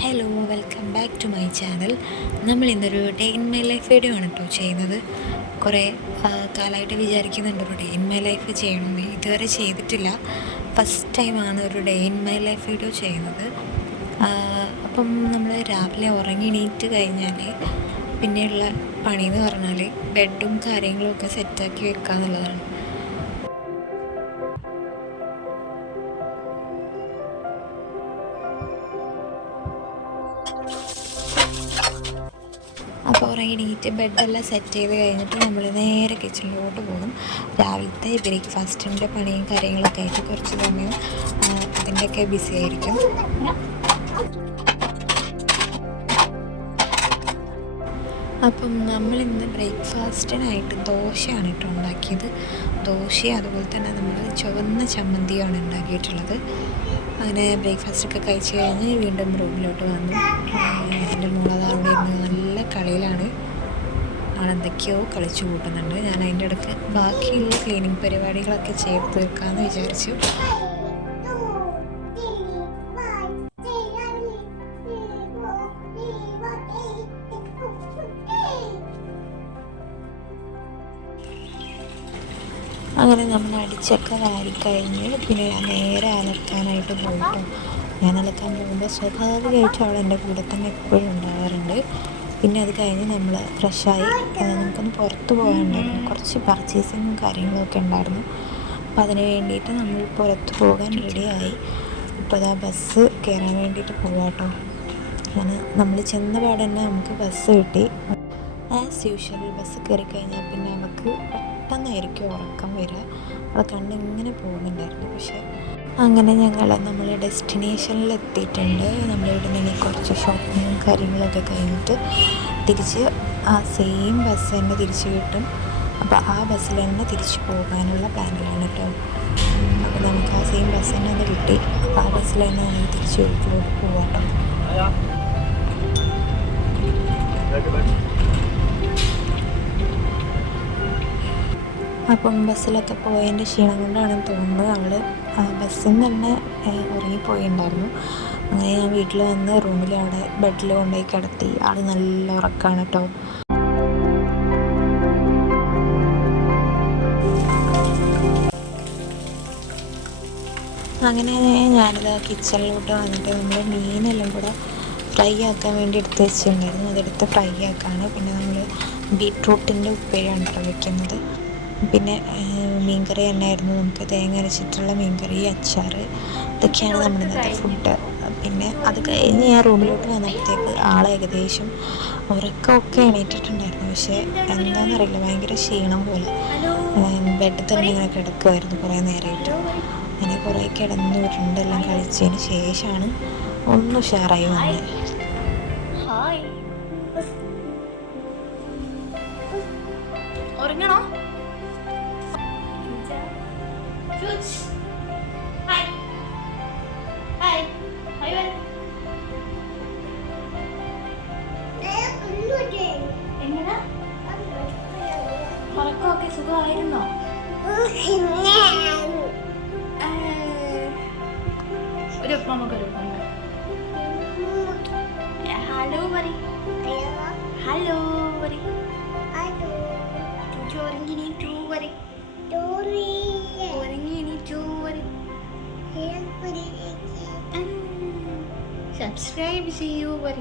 Hello, welcome back to my channel. നമ്മൾ ഇന്നൊരു day in my life video ആണ് കേട്ടോ ചെയ്യുന്നത്. കുറേ കാലമായിട്ട് വിചാരിക്കുന്നുണ്ട് ഒരു ഡേ ഇൻ മൈ ലൈഫ് ചെയ്യണമെന്ന്. ഇതുവരെ ചെയ്തിട്ടില്ല. ഫസ്റ്റ് ടൈമാണ് ഒരു day in my life video ചെയ്യുന്നത്. അപ്പം നമ്മൾ രാവിലെ ഉറങ്ങി എണീറ്റ് കഴിഞ്ഞാൽ പിന്നെയുള്ള പണിയെന്ന് പറഞ്ഞാൽ ബെഡും കാര്യങ്ങളും ഒക്കെ സെറ്റാക്കി വെക്കുക എന്നുള്ളതാണ്. അപ്പോൾ ഉറങ്ങി എണീറ്റ് ബെഡെല്ലാം സെറ്റ് ചെയ്ത് കഴിഞ്ഞിട്ട് നമ്മൾ നേരെ കിച്ചണിലോട്ട് പോകും. രാവിലത്തെ ബ്രേക്ക്ഫാസ്റ്റിൻ്റെ പണിയും കാര്യങ്ങളൊക്കെ ആയിട്ട് കുറച്ച് സമയം അതിൻ്റെയൊക്കെ ബിസി ആയിരിക്കും. അപ്പം നമ്മളിന്ന് ബ്രേക്ക്ഫാസ്റ്റിനായിട്ട് ദോശയാണ് കേട്ടോ ഉണ്ടാക്കിയത്. ദോശയും അതുപോലെ തന്നെ നമ്മൾ ചുവന്ന ചമ്മന്തിയാണ് ഉണ്ടാക്കിയിട്ടുള്ളത്. അങ്ങനെ ബ്രേക്ക്ഫാസ്റ്റൊക്കെ കഴിച്ച് കഴിഞ്ഞ് വീണ്ടും റൂമിലോട്ട് വന്നു. എൻ്റെ മോളത് അവിടെ ഇരുന്ന് നല്ല കളിയിലാണ്. ആളെന്തൊക്കെയോ കളിച്ചു കൂട്ടുന്നുണ്ട്. ഞാൻ അതിൻ്റെ ഇടയ്ക്ക് ബാക്കിയുള്ള ക്ലീനിങ് പരിപാടികളൊക്കെ ചെയ്ത് തീർക്കാമെന്ന് വിചാരിച്ചു. അങ്ങനെ നമ്മൾ അടിച്ചൊക്കെ വാരിക്കഴിഞ്ഞ് പിന്നെ ഞാൻ നേരെ അലക്കാനായിട്ട് പോയിട്ടു. ഞാൻ അലക്കാൻ പോകുമ്പോൾ സ്വാഭാവികമായിട്ടും അവൾ എൻ്റെ കൂടെ തന്നെ എപ്പോഴും ഉണ്ടാവാറുണ്ട്. പിന്നെ അത് കഴിഞ്ഞ് നമ്മൾ ഫ്രഷായി നമുക്കൊന്ന് പുറത്ത് പോകാനുണ്ടായിരുന്നു. കുറച്ച് പർച്ചേസിങ്ങും കാര്യങ്ങളൊക്കെ ഉണ്ടായിരുന്നു. അപ്പോൾ അതിന് വേണ്ടിയിട്ട് നമ്മൾ പുറത്ത് പോകാൻ റെഡിയായി. ഇപ്പോൾ അതാ ബസ് കയറാൻ വേണ്ടിയിട്ട് പോകാട്ടോ. നമ്മൾ ചെന്ന പാടെ തന്നെ നമുക്ക് ബസ് കിട്ടി. ആസ് യൂഷ്വൽ ബസ് കയറി കഴിഞ്ഞാൽ പിന്നെ നമുക്ക് പെട്ടെന്നായിരിക്കും ഉറക്കം വരിക. അവളെ കണ്ടിങ്ങനെ പോകുന്നുണ്ടായിരുന്നു. പക്ഷേ അങ്ങനെ നമ്മൾ ഡെസ്റ്റിനേഷനിൽ എത്തിയിട്ടുണ്ട്. നമ്മളിവിടെ നിന്ന് കുറച്ച് ഷോപ്പിങ്ങും കാര്യങ്ങളൊക്കെ കഴിഞ്ഞിട്ട് തിരിച്ച് ആ സെയിം ബസ് തന്നെ തിരിച്ച് കിട്ടും. അപ്പോൾ ആ ബസ്സിൽ തന്നെ തിരിച്ച് പോകാനുള്ള പ്ലാനിലാണ് കേട്ടോ. അപ്പോൾ നമുക്ക് ആ സെയിം ബസ് തന്നെ ഒന്ന് കിട്ടി. അപ്പോൾ ആ ബസ്സിൽ തന്നെ നമുക്ക് തിരിച്ച് വീട്ടിലോട്ട് പോകാം കേട്ടോ. അപ്പം ബസ്സിലൊക്കെ പോയതിൻ്റെ ക്ഷീണം കൊണ്ടാണെന്ന് തോന്നുന്നത് അവൾ ബസ്സിൽ നിന്ന് തന്നെ ഉറങ്ങിപ്പോയിണ്ടായിരുന്നു. അങ്ങനെ ഞാൻ വീട്ടിൽ വന്ന് റൂമിൽ അവിടെ ബെഡിൽ കൊണ്ടുപോയി കിടത്തി. ആൾ നല്ല ഉറക്കമാണ് കേട്ടോ. അങ്ങനെ ഞാനിത് കിച്ചണിലോട്ട് വന്നിട്ട് നമ്മൾ മീനെല്ലാം കൂടെ ഫ്രൈ ആക്കാൻ വേണ്ടി എടുത്ത് വെച്ചിട്ടുണ്ടായിരുന്നു. അതെടുത്ത് ഫ്രൈ ആക്കാണ്. പിന്നെ നമ്മൾ ബീട്രൂട്ടിൻ്റെ ഉപ്പേരിയാണ് കേട്ടോ വെക്കുന്നത്. പിന്നെ മീൻകറി തന്നെയായിരുന്നു. നമുക്ക് തേങ്ങ അരച്ചിട്ടുള്ള മീൻകറി, അച്ചാർ, ഇതൊക്കെയാണ് നമ്മുടെ ഇന്നത്തെ ഫുഡ്. പിന്നെ അത് കഴിഞ്ഞ് ഞാൻ റൂമിലോട്ട് വന്നപ്പോഴത്തേക്ക് ആളെ ഏകദേശം ഉറക്കമൊക്കെ എണീറ്റിട്ടുണ്ടായിരുന്നു. പക്ഷേ എന്താണെന്നറിയില്ല, ഭയങ്കര ക്ഷീണം പോലെ ബെഡിൽ തന്നെ ഇങ്ങനെ കിടക്കുമായിരുന്നു കുറേ നേരമായിട്ട്. അങ്ങനെ കുറേ കിടന്ന് ഉരുണ്ടെല്ലാം കഴിച്ചതിന് ശേഷമാണ് ഒന്ന് ഉഷാറായി വന്നത്. ഉറങ്ങണോ? ഉറക്കമൊക്കെ സുഖമായിരുന്നോ? ഒരു നമുക്കൊരു ഹലോ പറ. ഹലോ പറ. ഉറങ്ങി ടൂ പറ. സബ്സ്ക്രൈബ് ചെയ്യൂ പറ.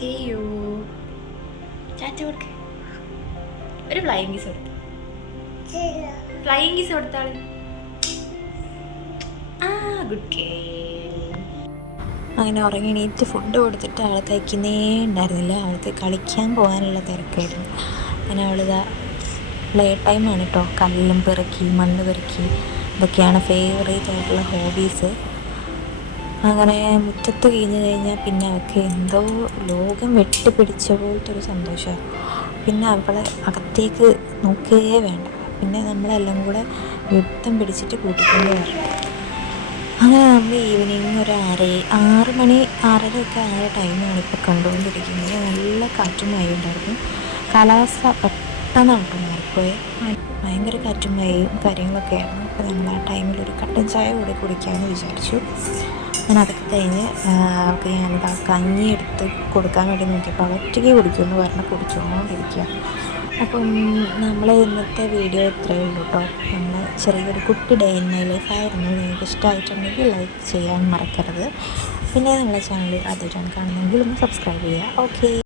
ചെയ്യൂ. ചാച്ച കൊടുക്ക. ഒരു ഫ്ലൈയിങ് കിസ് കൊടുത്ത. ഫ്ലൈയിങ് കിസ് കൊടുത്താള്. Good girl. അങ്ങനെ ഉറങ്ങി എണീറ്റ് ഫുഡ് കൊടുത്തിട്ട് ആൾ കഴിക്കുന്നേ ഉണ്ടായിരുന്നില്ല. അവൾക്ക് കളിക്കാൻ പോകാനുള്ള തിരക്കായിരുന്നു. അങ്ങനെ അവളിതാ പ്ലേ ടൈമാണ് കേട്ടോ. കല്ലും പെറുക്കി മണ്ണ് പെറുക്കി ഇതൊക്കെയാണ് ഫേവറേറ്റ് ആയിട്ടുള്ള ഹോബീസ്. അങ്ങനെ മുറ്റത്ത് കഴിഞ്ഞ് കഴിഞ്ഞാൽ പിന്നെ അവൾക്ക് എന്തോ ലോകം വെട്ടിപ്പിടിച്ച പോലത്തെ ഒരു സന്തോഷമാണ്. പിന്നെ അവളെ അകത്തേക്ക് നോക്കുകയേ വേണ്ട. പിന്നെ നമ്മളെല്ലാം കൂടെ യുദ്ധം പിടിച്ചിട്ട് കൂട്ടിക്കൊണ്ട് വരണം. അങ്ങനെ നമ്മൾ ഈവനിങ് ഒരു 6 മണി 6:30 ഒക്കെ ആയ ടൈമാണ് ഇപ്പോൾ കണ്ടുകൊണ്ടിരിക്കുന്നത്. നല്ല കാറ്റും മഴയും ഉണ്ടായിരുന്നു. കാലാവസ്ഥ പെട്ടെന്നാണ് കേട്ടോ മാറിപ്പോയി. ഭയങ്കര കാറ്റും മഴയും കാര്യങ്ങളൊക്കെ ആയിരുന്നു. അപ്പോൾ ഞങ്ങൾ ആ ടൈമിൽ ഒരു കട്ടൻ ചായ കൂടെ കുടിക്കാമെന്ന് വിചാരിച്ചു. ഞാൻ അതൊക്കെ കഴിഞ്ഞ് അവൾക്ക് ഞാനിതാ കഞ്ഞി എടുത്ത് കൊടുക്കാൻ വേണ്ടി നോക്കിയപ്പോൾ അവൾ ഒറ്റയ്ക്ക് കുടിക്കുമെന്ന് പറഞ്ഞ് കുടിച്ചുകൊണ്ടിരിക്കുക. അപ്പം നമ്മൾ ഇന്നത്തെ വീഡിയോ ഇത്രയേ ഉള്ളൂ കേട്ടോ. നമ്മൾ ചെറിയൊരു കുട്ടി ഡേ ഇൻ മൈ ലൈഫ് ആയിരുന്നു. നിങ്ങൾക്ക് ഇഷ്ടമായിട്ടുണ്ടെങ്കിൽ ലൈക്ക് ചെയ്യാൻ മറക്കരുത്. പിന്നെ നമ്മളെ ചാനൽ ആദ്യമായിട്ടാണ് കാണുന്നതെങ്കിൽ ഒന്ന് സബ്സ്ക്രൈബ് ചെയ്യുക. ഓക്കെ.